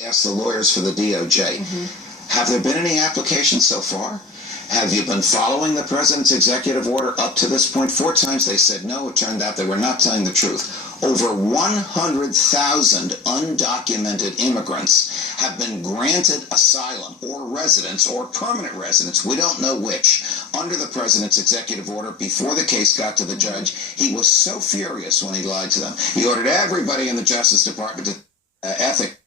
Ask the lawyers for the DOJ, have there been any applications so far? Have you been following the president's executive order up to this point? 4 times they said no. It turned out they were not telling the truth. Over 100,000 undocumented immigrants have been granted asylum or residence or permanent residence, we don't know which, under the president's executive order before the case got to the judge. He was so furious when he lied to them. He ordered everybody in the Justice Department to ethics.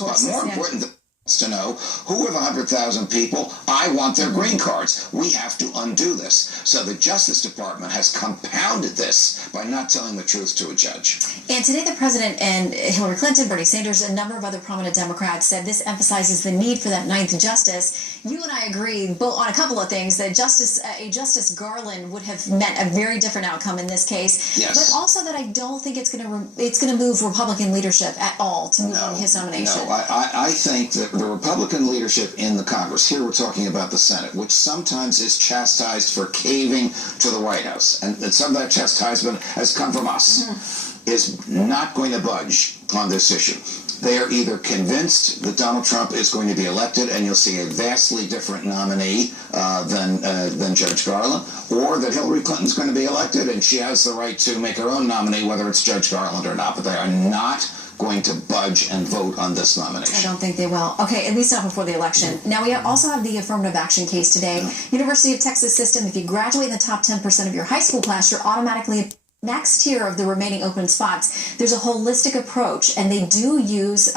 But more important to know, who are the 100,000 people? I want their green cards. We have to undo this. So the Justice Department has compounded this by not telling the truth to a judge. And today the president and Hillary Clinton, Bernie Sanders, a number of other prominent Democrats said this emphasizes the need for that ninth justice. You and I agree both on a couple of things, that Justice Garland would have meant a very different outcome in this case. Yes. But also that I don't think it's going to move Republican leadership at all to move on his nomination. No, I think that the Republican leadership in the Congress, here we're talking about the Senate, which sometimes is chastised for caving to the White House, and some of that chastisement has come from us, is not going to budge on this issue. They are either convinced that Donald Trump is going to be elected, and you'll see a vastly different nominee than Judge Garland, or that Hillary Clinton's going to be elected, and she has the right to make her own nominee, whether it's Judge Garland or not. But they are not going to budge and vote on this nomination. I don't think they will. Okay, at least not before the election. Now, we also have the affirmative action case today. University of Texas system, if you graduate in the top 10% of your high school class, you're automatically next tier of the remaining open spots. There's a holistic approach, and they do use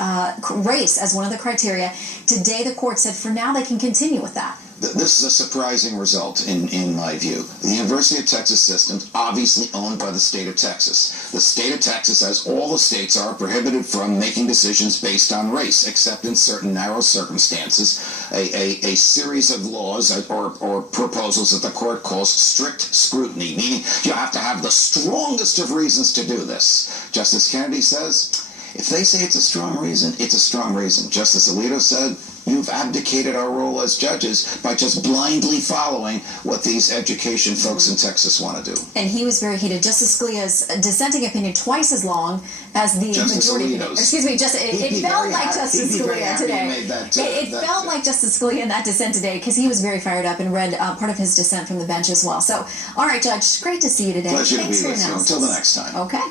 race as one of the criteria. Today, the court said for now they can continue with that. This is a surprising result in my view. The University of Texas system is obviously owned by the state of Texas. The state of Texas, as all the states are, prohibited from making decisions based on race, except in certain narrow circumstances. A series of laws or proposals that the court calls strict scrutiny, meaning you have to have the strongest of reasons to do this. Justice Kennedy says, if they say it's a strong reason, it's a strong reason. Justice Alito said, you've abdicated our role as judges by just blindly following what these education folks in Texas want to do. And he was very heated. Justice Scalia's dissenting opinion twice as long as the majority. Excuse me, it felt like Justice Scalia today. It felt like Justice Scalia in that dissent today, because he was very fired up and read part of his dissent from the bench as well. So, all right, Judge, great to see you today. Pleasure Thanks to be for with you. Until the next time. Okay.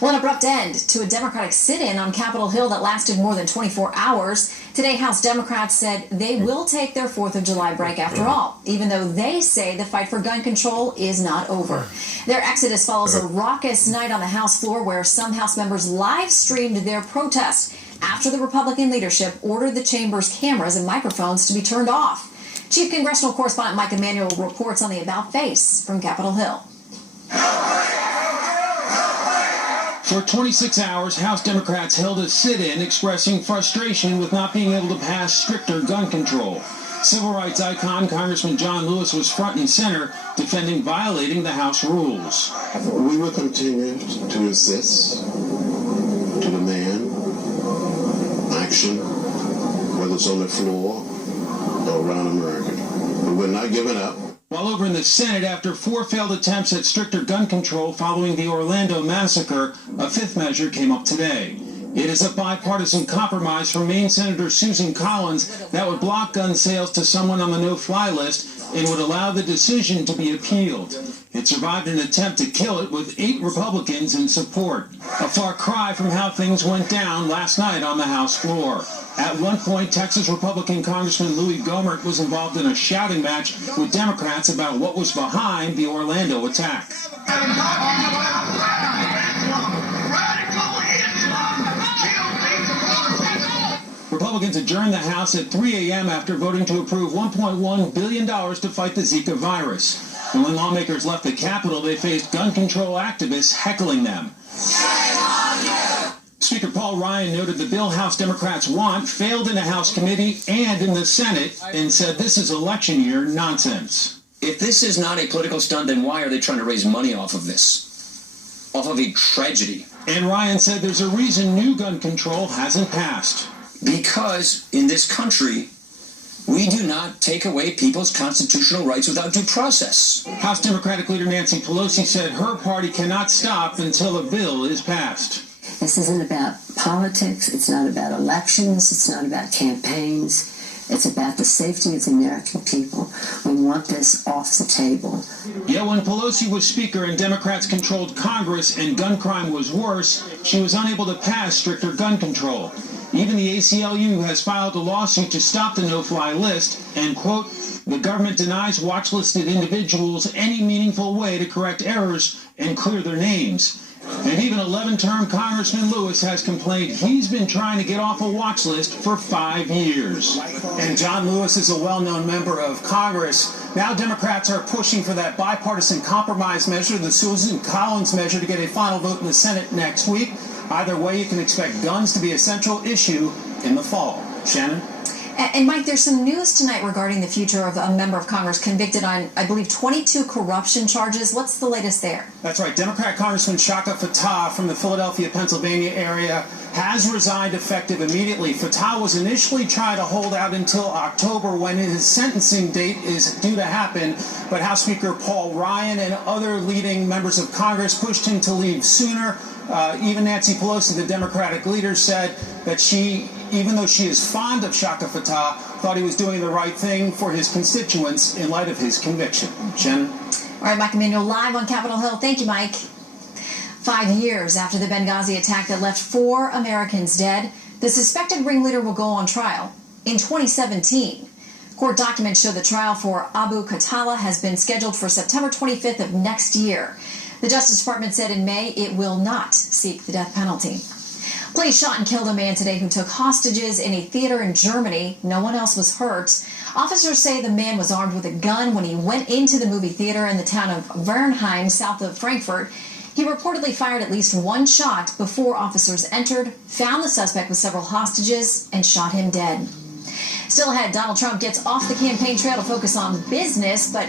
Well, an abrupt end to a Democratic sit-in on Capitol Hill that lasted more than 24 hours. Today, House Democrats said they will take their 4th of July break after all, even though they say the fight for gun control is not over. Their exodus follows a raucous night on the House floor where some House members live-streamed their protest after the Republican leadership ordered the chamber's cameras and microphones to be turned off. Chief Congressional Correspondent Mike Emanuel reports on the about-face from Capitol Hill. For 26 hours, House Democrats held a sit-in expressing frustration with not being able to pass stricter gun control. Civil rights icon Congressman John Lewis was front and center, defending violating the House rules. We will continue to insist, to demand action, whether it's on the floor or around America. But we're not giving up. While over in the Senate, after 4 failed attempts at stricter gun control following the Orlando massacre, a 5th measure came up today. It is a bipartisan compromise from Maine Senator Susan Collins that would block gun sales to someone on the no-fly list and would allow the decision to be appealed. It survived an attempt to kill it with 8 Republicans in support. A far cry from how things went down last night on the House floor. At one point, Texas Republican Congressman Louis Gohmert was involved in a shouting match with Democrats about what was behind the Orlando attack. Republicans adjourned the House at 3 a.m. after voting to approve $1.1 billion to fight the Zika virus. And when lawmakers left the Capitol, they faced gun control activists heckling them. Speaker Paul Ryan noted the bill House Democrats want failed in the House committee and in the Senate and said this is election year nonsense. If this is not a political stunt, then why are they trying to raise money off of this? Off of a tragedy. And Ryan said there's a reason new gun control hasn't passed. Because in this country, we do not take away people's constitutional rights without due process. House Democratic leader Nancy Pelosi said her party cannot stop until a bill is passed. This isn't about politics. It's not about elections. It's not about campaigns. It's about the safety of the American people. We want this off the table. Yet when Pelosi was Speaker and Democrats controlled Congress and gun crime was worse, she was unable to pass stricter gun control. Even the ACLU has filed a lawsuit to stop the no-fly list and, quote, the government denies watch-listed individuals any meaningful way to correct errors and clear their names. And even 11-term Congressman Lewis has complained he's been trying to get off a watch list for 5 years. And John Lewis is a well-known member of Congress. Now Democrats are pushing for that bipartisan compromise measure, the Susan Collins measure, to get a final vote in the Senate next week. Either way, you can expect guns to be a central issue in the fall. Shannon? And Mike, there's some news tonight regarding the future of a member of Congress convicted on, I believe, 22 corruption charges. What's the latest there? That's right. Democrat Congressman Shaka Fattah from the Philadelphia, Pennsylvania area has resigned effective immediately. Fattah was initially trying to hold out until October when his sentencing date is due to happen, but House Speaker Paul Ryan and other leading members of Congress pushed him to leave sooner. Even Nancy Pelosi, the Democratic leader, said that she, even though she is fond of Shaka Fattah, thought he was doing the right thing for his constituents in light of his conviction. Jen? All right, Mike Emanuel live on Capitol Hill. Thank you, Mike. 5 years after the Benghazi attack that left 4 Americans dead, the suspected ringleader will go on trial in 2017. Court documents show the trial for Abu Khatala has been scheduled for September 25th of next year. The Justice Department said in May it will not seek the death penalty. Police shot and killed a man today who took hostages in a theater in Germany. No one else was hurt. Officers say the man was armed with a gun when he went into the movie theater in the town of Wernheim, south of Frankfurt. He reportedly fired at least 1 shot before officers entered, found the suspect with several hostages, and shot him dead. Still ahead, Donald Trump gets off the campaign trail to focus on business, but